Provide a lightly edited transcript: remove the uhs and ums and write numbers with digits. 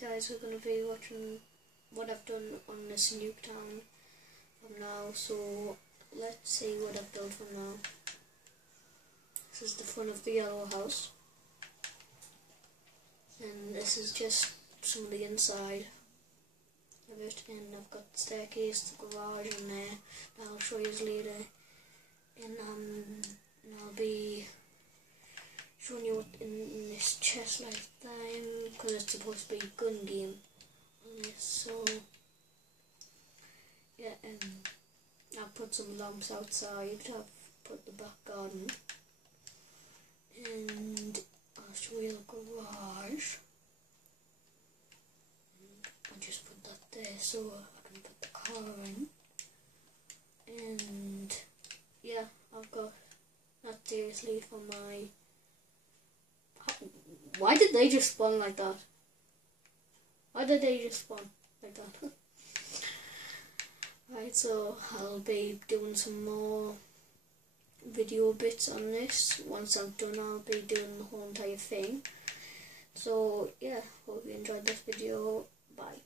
Right guys, we're going to be watching what I've done on this Nuketown from now, so let's see what I've done from now. This is the front of the yellow house, and this is just some of the inside of it, and I've got the staircase, the garage in there that I'll show you later, and I'll be showing you what in this chest like that, because it's supposed to be a gun game on this, so yeah, and I'll put some lamps outside, I've put the back garden, and I'll show you the garage. I'll just put that there so I can put the car in, and yeah, I've got that seriously for my... Why did they just spawn like that? Why did they just spawn like that? Right, so I'll be doing some more video bits on this. Once I'm done, I'll be doing the whole entire thing. So yeah, hope you enjoyed this video. Bye.